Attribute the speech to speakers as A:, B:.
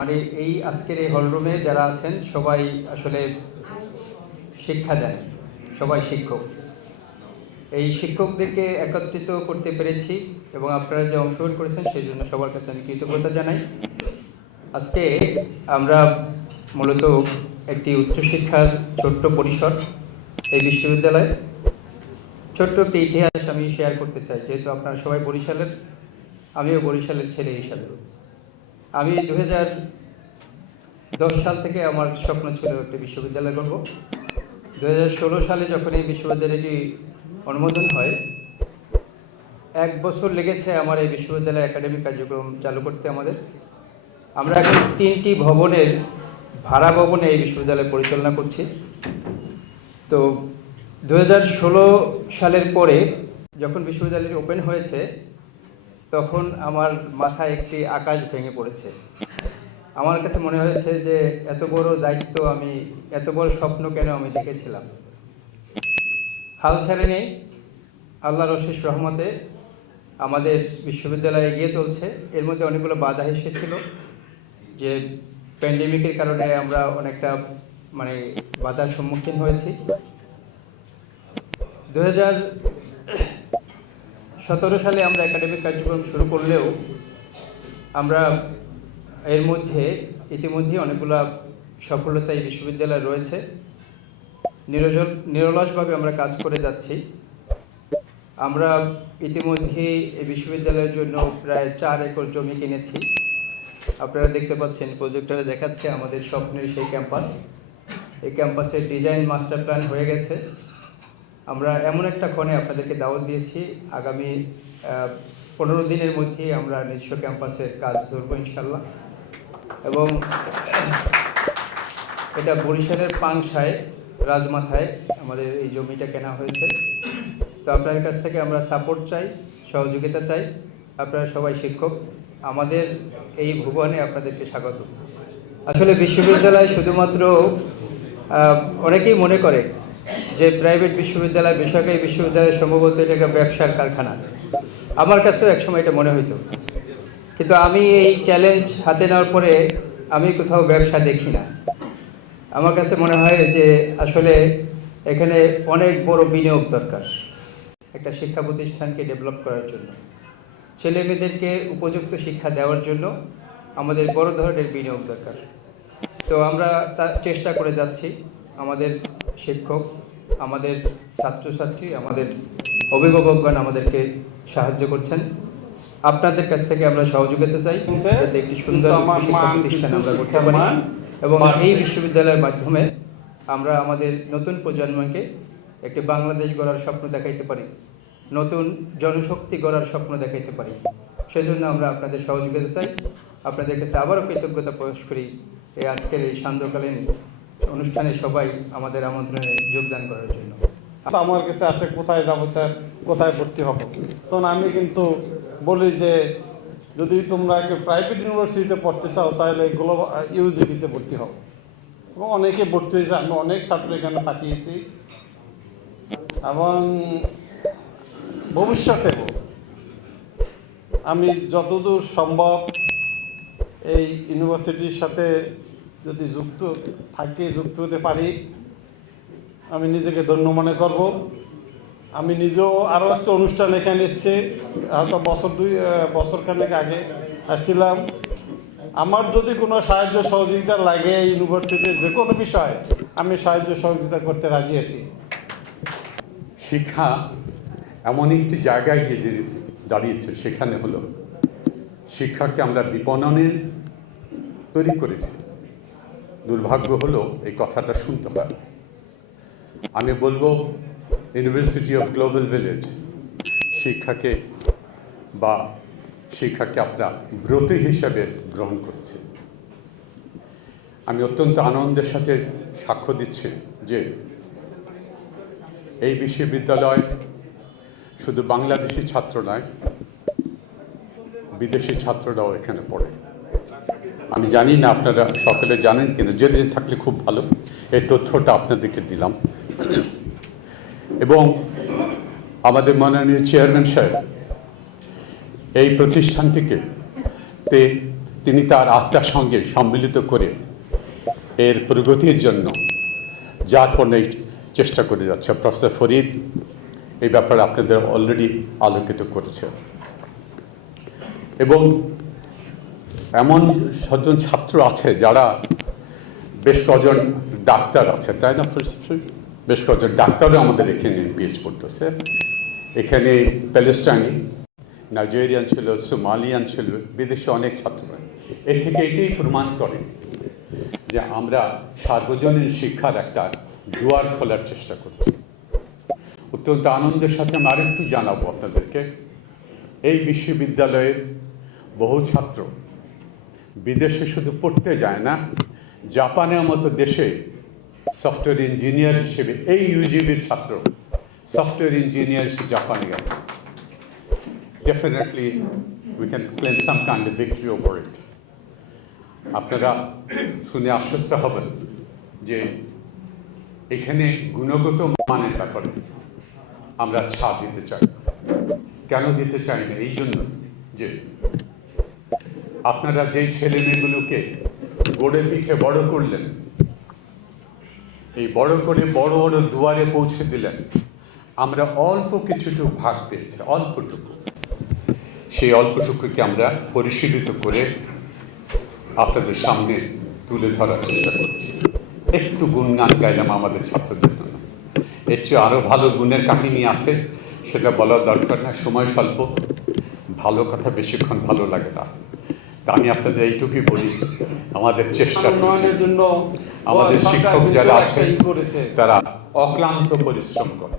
A: মানে এই আজকের এই হলরুমে যারা আছেন, সবাই আসলে শিক্ষা দেন, সবাই শিক্ষক। এই শিক্ষকদেরকে একত্রিত করতে পেরেছি এবং আপনারা যে অংশগ্রহণ করেছেন, সেই জন্য সবার কাছে আমি কৃতজ্ঞতা জানাই। আজকে আমরা মূলত একটি উচ্চশিক্ষার ছোট্ট পরিসর এই বিশ্ববিদ্যালয়। ছোট্ট একটি ইতিহাস আমি শেয়ার করতে চাই, যেহেতু আপনারা সবাই বরিশালের, আমিও বরিশালের ছেলে হিসাবে। আমি দু দশ সাল থেকে আমার স্বপ্ন ছিল একটি বিশ্ববিদ্যালয় করব দু সালে যখন এই বিশ্ববিদ্যালয়টি অনুমোদন হয়, এক বছর লেগেছে আমার এই বিশ্ববিদ্যালয়ের একাডেমিক কার্যক্রম চালু করতে আমাদের। আমরা এখন তিনটি ভবনের, ভাড়া ভবনে এই বিশ্ববিদ্যালয় পরিচালনা করছি। তো দুহাজার ষোলো সালের পরে যখন বিশ্ববিদ্যালয়টি ওপেন হয়েছে তখন আমার মাথায় একটি আকাশ ভেঙে পড়েছে। আমার কাছে মনে হয়েছে যে, এত বড় দায়িত্ব আমি, এত বড় স্বপ্ন কেন আমি দেখেছিলাম? হাল ছেড়ে নেই আল্লাহর অশেষ রহমতে আমাদের বিশ্ববিদ্যালয় এগিয়ে চলছে। এর মধ্যে অনেকগুলো বাধা এসেছিল, যে প্যান্ডেমিকের কারণে আমরা অনেকটা মানে বাধার সম্মুখীন হয়েছি। দু হাজার সতেরো সালে আমরা একাডেমিক কার্যক্রম শুরু করলেও আমরা এর মধ্যে ইতিমধ্যে অনেকগুলো সফলতা এই বিশ্ববিদ্যালয় রয়েছে। নিরজল নিরলসভাবে আমরা কাজ করে যাচ্ছি। আমরা ইতিমধ্যে এই বিশ্ববিদ্যালয়ের জন্য প্রায় চার একর জমি কিনেছি। আপনারা দেখতে পাচ্ছেন, প্রজেক্টরে দেখাচ্ছে আমাদের স্বপ্নের সেই ক্যাম্পাস। এই ক্যাম্পাসের ডিজাইন মাস্টার প্ল্যান হয়ে গেছে। আমরা এমন একটা ক্ষণে আপনাদেরকে দাওয়াত দিয়েছি। আগামী পনেরো দিনের মধ্যেই আমরা নিজস্ব ক্যাম্পাসের কাজ ধরবো ইনশাল্লাহ এবং এটা বরিশালের পাংশায়, রাজমাথায় আমাদের এই জমিটা কেনা হয়েছে। তো আপনার কাছ থেকে আমরা সাপোর্ট চাই, সহযোগিতা চাই। আপনারা সবাই শিক্ষক, আমাদের এই ভুবনে আপনাদেরকে স্বাগত। আসলে বিশ্ববিদ্যালয় শুধুমাত্র অনেকেই মনে করে যে প্রাইভেট বিশ্ববিদ্যালয়, বেসরকারি বিশ্ববিদ্যালয় সম্ভবত এটা ব্যবসার কারখানা। আমার কাছেও একসময় এটা মনে হইতো। কিন্তু আমি এই চ্যালেঞ্জ হাতে নেওয়ার পরে আমি কোথাও ব্যবসা দেখি না। আমার কাছে মনে হয় যে আসলে এখানে অনেক বড় বিনিয়োগ দরকার একটা শিক্ষা প্রতিষ্ঠানকে ডেভেলপ করার জন্য। ছেলে মেয়েদেরকে উপযুক্ত শিক্ষা দেওয়ার জন্য আমাদের বড় ধরনের বিনিয়োগ দরকার। তো আমরা তা চেষ্টা করে যাচ্ছি আমাদের শিক্ষক আমাদের ছাত্রছাত্রী আমাদের অভিভাবকগণ আমাদেরকে সাহায্য করছেন। আপনাদের কাছ থেকে আমরা সহযোগিতা চাই। যাতে একটি সুন্দর প্রতিষ্ঠান আমরা করতে পারি। এবং এই বিশ্ববিদ্যালয়ের মাধ্যমে আমরা আমাদের নতুন প্রজন্মকে একটি বাংলাদেশ গড়ার স্বপ্ন দেখাইতে পারি। নতুন জনশক্তি গড়ার স্বপ্ন দেখাইতে পারি। সেজন্য আমরা আপনাদের সহযোগিতা চাই। আপনাদের কাছে আবারও কৃতজ্ঞতা প্রকাশ করি। এই আজকের এই সান্ধ্যকালীন অনুষ্ঠানে সবাই আমাদের আমন্ত্রণে যোগদান করার জন্য।
B: আমার কাছে আসে, কোথায় যাব স্যার? কোথায় ভর্তি হব? তখন আমি কিন্তু বলি যে, যদি তোমরা প্রাইভেট ইউনিভার্সিটিতে পড়তে চাও, তাহলে গ্লোবাল ইউজিবিতে ভর্তি হও। এবং অনেকে ভর্তি হয়েছে, আমি অনেক ছাত্র এখানে পাঠিয়েছি। এবং ভবিষ্যতেও আমি যতদূর সম্ভব এই ইউনিভার্সিটির সাথে যদি যুক্ত থাকি, যুক্ত হতে পারি, আমি নিজেকে ধন্য মনে করব। আমি নিজেও আরও একটা অনুষ্ঠান এখানে এসছে, হয়তো বছর দুই বছরখানেক আগে আসছিলাম। আমার যদি কোনো সাহায্য সহযোগিতা লাগে ইউনিভার্সিটির যে কোনো বিষয়, আমি সাহায্য সহযোগিতা করতে রাজি আছি।
C: শিক্ষা এমন একটি জায়গায় গিয়ে দাঁড়িয়েছে, সেখানে হলো শিক্ষাকে আমরা বিপণনের তৈরি করেছি। দুর্ভাগ্য হলো এই কথাটা শুনতে হয় আমি বলব ইউনিভার্সিটি অফ গ্লোবাল ভিলেজ শিক্ষাকে বা শিক্ষাকে আপনার ব্রত হিসাবে গ্রহণ করেছি। আমি অত্যন্ত আনন্দের সাথে সাক্ষ্য দিচ্ছি যে এই বিশ্ববিদ্যালয় শুধু বাংলাদেশি ছাত্র নয়, বিদেশি ছাত্ররাও এখানে পড়ে। আমি জানি না আপনারা সকলে জানেন কিনা, জেনে থাকলে খুব ভালো। এই তথ্যটা আপনাদেরকে দিলাম। এবং আমাদের মাননীয় চেয়ারম্যান সাহেব, এই প্রতিষ্ঠানটিকে তে তিনি তার আত্মার সঙ্গে সম্মিলিত করে এর প্রগতির জন্য যার পণ্যে চেষ্টা করে যাচ্ছে। প্রফেসর ফরিদ এই ব্যাপারে আপনাদের অলরেডি আলোকিত করেছে। এবং এমন সজ্জন ছাত্র আছে যারা বেশ কজন ডাক্তার আছে তাই না বেশ কজন ডাক্তারও আমাদের এখানে বিএস পড়তেছে এখানে প্যালেস্টাইনি, নাইজেরিয়ান ছিল, সোমালিয়ান ছিল, বিদেশে অনেক ছাত্র এর থেকে এটাই প্রমাণ করে যে আমরা সার্বজনীন শিক্ষার একটা দুয়ার খোলার চেষ্টা করছি। অত্যন্ত আনন্দের সাথে আমি আরেকটু জানাব আপনাদেরকে। এই বিশ্ববিদ্যালয়ের বহু ছাত্র বিদেশে শুধু পড়তে যায় না জাপানের মতো দেশে সফটওয়্যার ইঞ্জিনিয়ার হিসেবে এই ইউজিবির ছাত্র সফটওয়্যার ইঞ্জিনিয়ার হিসেবে জাপানে গেছে। Definitely we can claim some kind of victory over it আপনারা শুনে আশ্বস্ত হবেন যে এখানে গুণগত মানের ব্যাপারে আমরা ছাড় দিতে চাই। কেন দিতে চাই না? এই জন্য যে আপনারা যেই ছেলে মেয়েগুলোকে গড়ে পিঠে বড় করলেন, এই বড় করে বড় বড় দুয়ারে পৌঁছে দিলেন, আমরা অল্প কিছুটুকু ভাগ পেয়েছি, অল্পটুকু। সেই অল্পটুকুকে আমরা পরিশীলিত করে আপনাদের সামনে তুলে ধরার চেষ্টা করছি। একটু গুণগান গাইলাম আমাদের ছাত্রদের জন্য। এর চেয়ে আরও ভালো গুণের কাহিনী আছে, সেটা বলার দরকার না, সময় স্বল্প। ভালো কথা বেশিক্ষণ ভালো লাগে তা আমি আপনাদের এইটুকুই বলি আমাদের চেষ্টা
B: উন্নয়নের জন্য
C: আমাদের শিক্ষক যারা
B: আছে
C: আছেন তারা অক্লান্ত পরিশ্রম করে।